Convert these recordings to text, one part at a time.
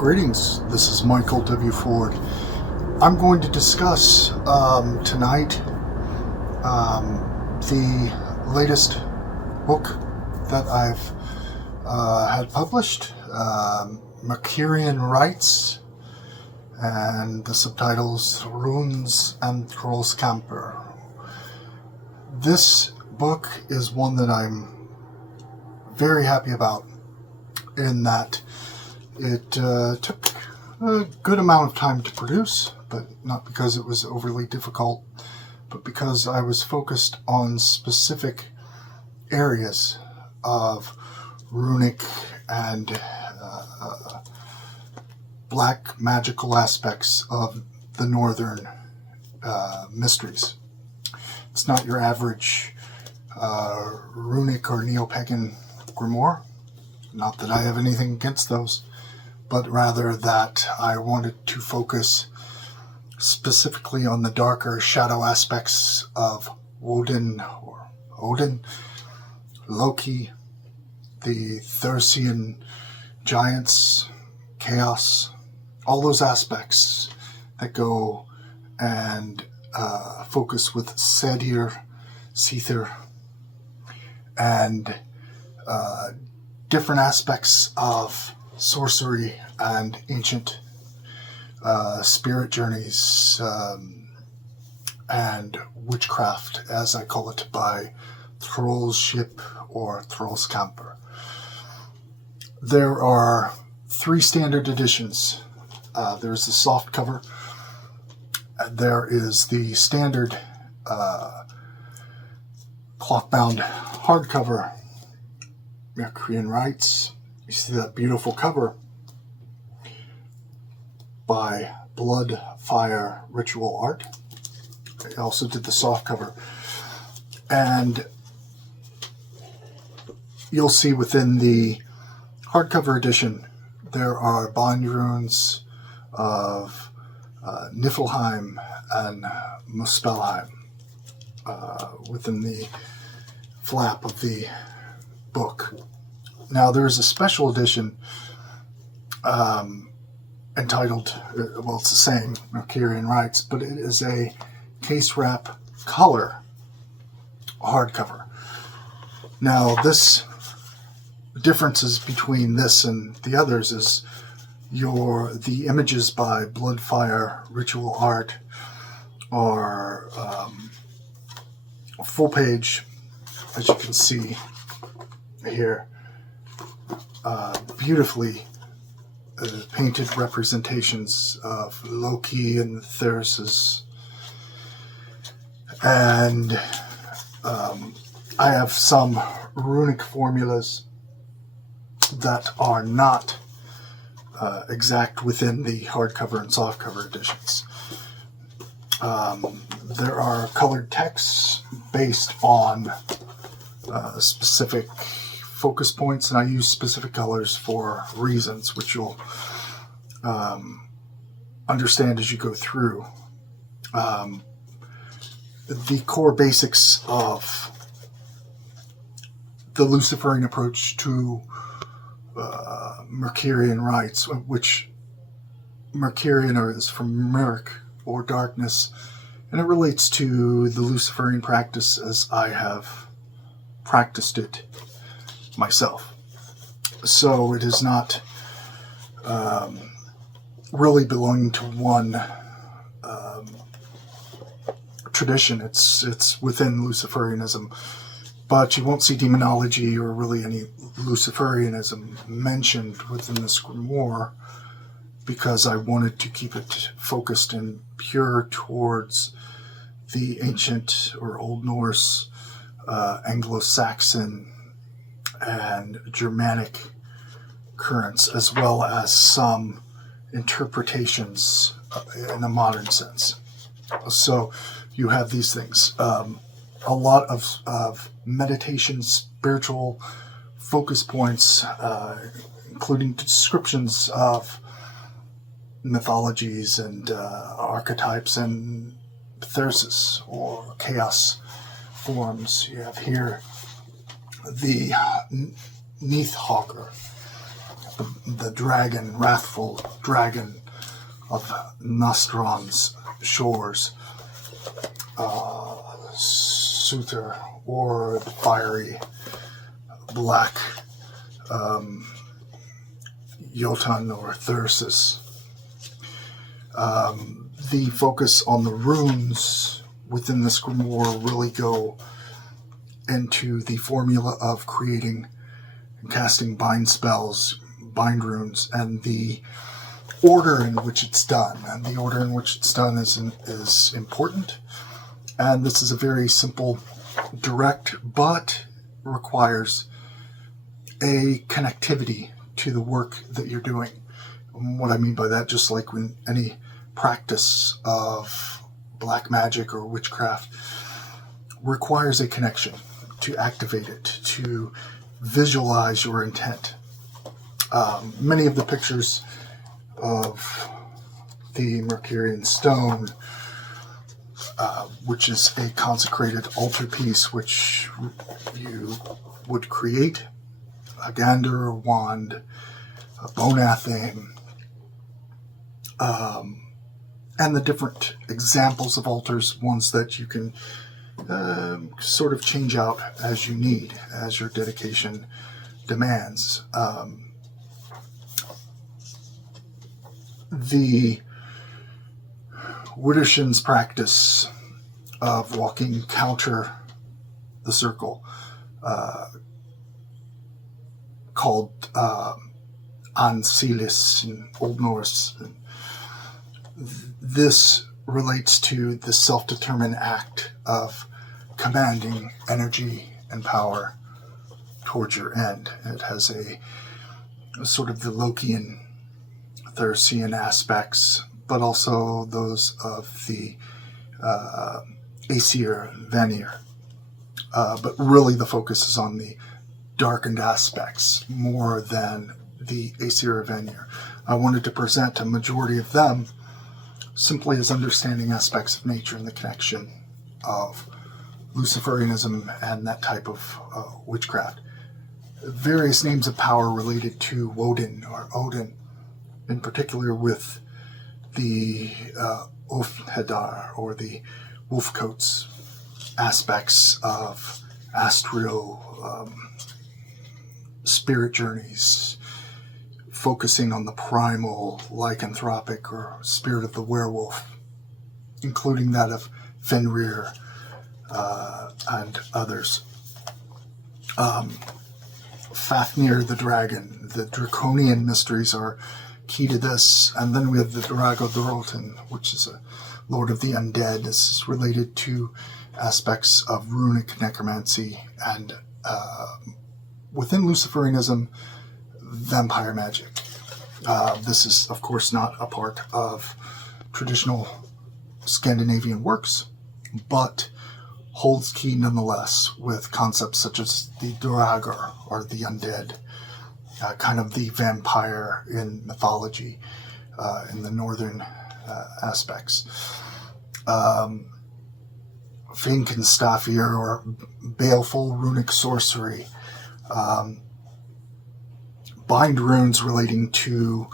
Greetings, this is Michael W. Ford. I'm going to discuss tonight the latest book that I've had published, MYRKRIAN RITES, and the subtitles Runes and Trollskapr. This book is one that I'm very happy about, in that it took a good amount of time to produce, but not because it was overly difficult, but because I was focused on specific areas of runic and black magical aspects of the northern mysteries. It's not your average runic or neo-pagan grimoire. Not that I have anything against those, but rather that I wanted to focus specifically on the darker shadow aspects of Odin, Loki, the Thursian giants, chaos, all those aspects that go and focus with Seidr, and different aspects of sorcery and ancient spirit journeys and witchcraft, as I call it, by Trollskapr or Trollskapr. There are 3 standard editions. There's the soft cover. There is the standard cloth-bound hardcover MYRKRIAN RITES. You see that beautiful cover by Blood, Fire, Ritual Art. I also did the soft cover. And you'll see within the hardcover edition there are bind runes of Niflheim and Muspelheim within the flap of the book. Now there's a special edition entitled, well, it's the same, MYRKRIAN RITES, but it is a case wrap color hardcover. Now this differences between this and the others is the images by Blood, Fire, Ritual Art are full page, as you can see here, beautifully painted representations of Loki and Thyrsis. And I have some runic formulas that are not exact within the hardcover and softcover editions. There are colored texts based on specific focus points, and I use specific colors for reasons, which you'll understand as you go through. The core basics of the Luciferian approach to MYRKRIAN RITES, which MYRKRIAN is from Myrk, or darkness, and it relates to the Luciferian practice as I have practiced it myself. So it is not really belonging to one tradition. It's within Luciferianism, but you won't see demonology or really any Luciferianism mentioned within this grimoire, because I wanted to keep it focused and pure towards the ancient or Old Norse, Anglo-Saxon, and Germanic currents, as well as some interpretations in a modern sense. So you have these things. A lot of meditation, spiritual focus points, including descriptions of mythologies and archetypes and Thyrsis or chaos forms. You have here the Neathhogger, the dragon, wrathful dragon of Nostron's shores, Seidr, or the fiery black Jotun or Thyrsus. The focus on the runes within this grimoire really go into the formula of creating and casting bind spells, bind runes, and the order in which it's done. And the order in which it's done is important. And this is a very simple, direct, but requires a connectivity to the work that you're doing. And what I mean by that, just like when any practice of black magic or witchcraft requires a connection to activate it, to visualize your intent. Many of the pictures of the MYRKRIAN stone, which is a consecrated altarpiece which you would create, a Galdr, a wand, a bonathame, and the different examples of altars, ones that you can sort of change out as you need, as your dedication demands. The Widdershin's practice of walking counter the circle, called Ansilis in Old Norse. This relates to the self-determined act of commanding energy and power towards your end. It has a sort of the Lokian, Thyrsian aspects, but also those of the Aesir Vanir. But really the focus is on the darkened aspects more than the Aesir Vanir. I wanted to present a majority of them simply as understanding aspects of nature and the connection of Luciferianism and that type of witchcraft. Various names of power related to Woden or Odin, in particular with the Ulfhedar or the Wolfcoats aspects of astral spirit journeys, focusing on the primal lycanthropic or spirit of the werewolf, including that of Fenrir and others. Fafnir the dragon, the draconian mysteries are key to this. And then we have the Dragodrotin, which is a lord of the undead. This is related to aspects of runic necromancy and within Luciferianism, vampire magic. This is, of course, not a part of traditional Scandinavian works, but holds key nonetheless with concepts such as the Draugr, or the undead, kind of the vampire in mythology, in the northern aspects. Finkenstafir, or baleful runic sorcery. Bind runes relating to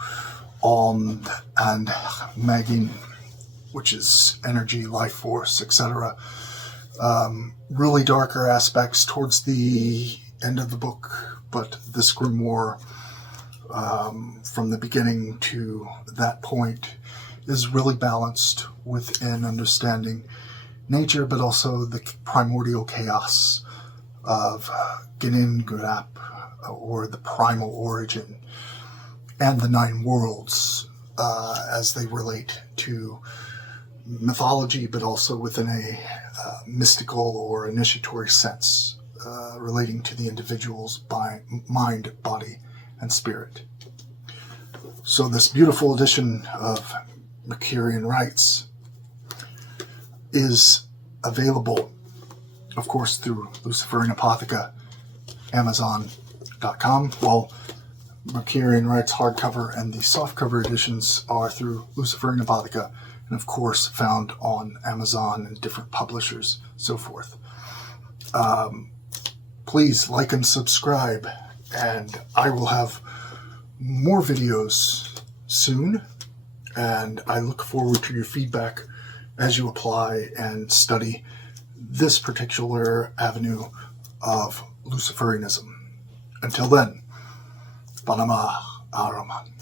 Alm and Magin, which is energy, life force, etc. Really darker aspects towards the end of the book, but this grimoire, from the beginning to that point, is really balanced within understanding nature, but also the primordial chaos of Ginnungagap, or the primal origin, and the 9 worlds as they relate to mythology, but also within a mystical or initiatory sense, relating to the individual's mind, body, and spirit. So this beautiful edition of MYRKRIAN Rites is available, of course, through Luciferian Apotheca, Amazon.com, while MYRKRIAN Rites hardcover and the softcover editions are through Luciferian Apotheca, and of course found on Amazon and different publishers, so forth. Please like and subscribe, and I will have more videos soon, and I look forward to your feedback as you apply and study this particular avenue of Luciferianism. Until then, Panama Araman.